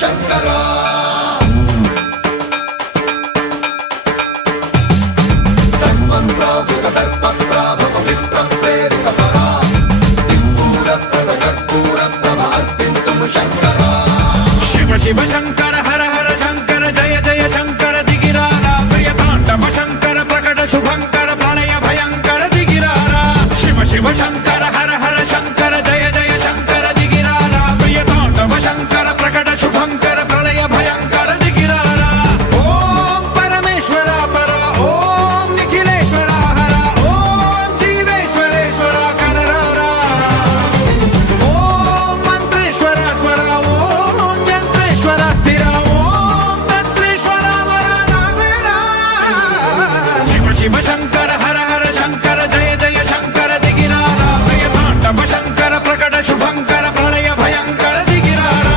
శంకరా శివ శంకర హర హర శంకర జయ జయ శంకర దిగిరారా ప్రియ తాండవ శంకర ప్రకట శుభంకర ప్రళయ భయంకర దిగిరారా శివ శివ శంకర హర హర శంకర జయ జయ శంకర దిగిరారా ప్రియ తాండవ శంకర ప్రకట శుభంకర ప్రళయ భయంకర దిగిరారా ఓం పరమేశ్వర పర ఓం నిఖిలేశ్వర హర ఓం జీవేశ్వరేశ్వర కరరారా ఓం మంత్రేశ్వర స్వర ఓం యంత్రేశ్వర స్థిర ఓం తంత్రేశ్వర వర నావేరా శివ శివ శంకర హర హర శంకర జయ జయ శంకర దిగిరారా ప్రియ తాండవ శంకర ప్రకట శుభంకర ప్రళయ భయంకర దిగిరారా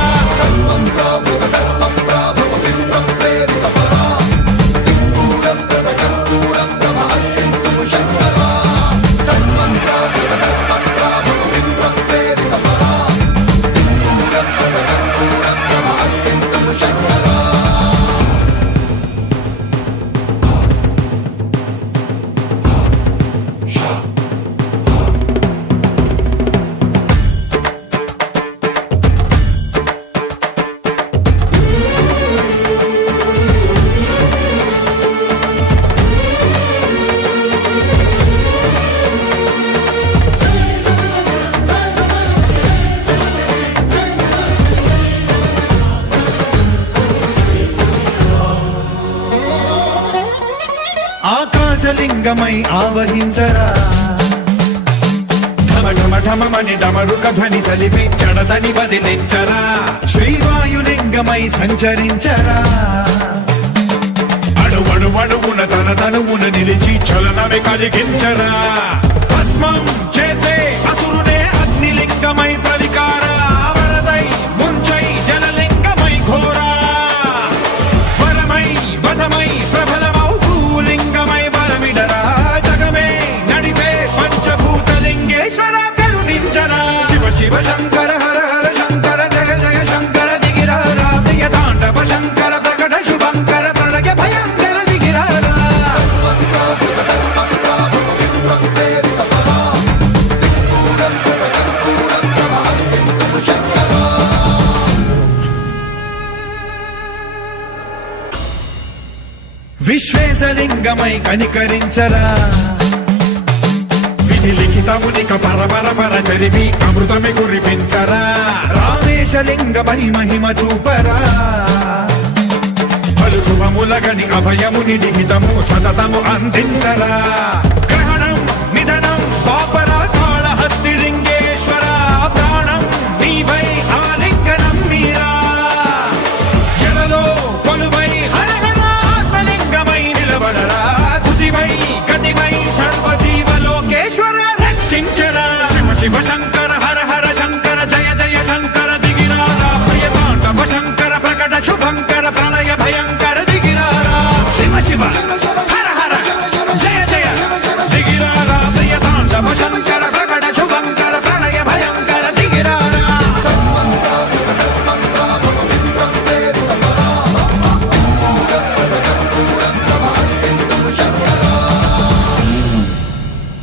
ఆకాశలింగమై ఆవహించరా ఢమ ఢమ ఢమమని డమరుక ధ్వని సలిపి జడదని వదిలించరా శ్రీవాయులింగమై సంచరించరా అణువణువున తన తనువున నిలిచి చలనమే కలిగించరా భస్మం చేసే అసురునే అగ్నిలింగమై ప్రవికార వరదై ముంచై జలలింగమై ఘోరా వరమై వసమై ప్రబలమౌ భూలింగమై బలమిడరా జగమే నడిపే పంచభూతలింగేశ్వర కరుణించరా శివ శివ శంకర హర హర శంకర జయ జయ శంకర దిగిరారా ప్రియ తాండవ శంకర ప్రకట శుభంకర ప్రళయ భయంకర దిగిరారా విశ్వేశలింగమై కనికరించరా విధి లిఖితమునిక పరపర పర చరివి అమృతమి కురిపించరా రామేశలింగమై మహిమ చూపరా పలు శుభములగని అభయముని నిహితము సతతము అందించరా గ్రహణం నిధనం పాప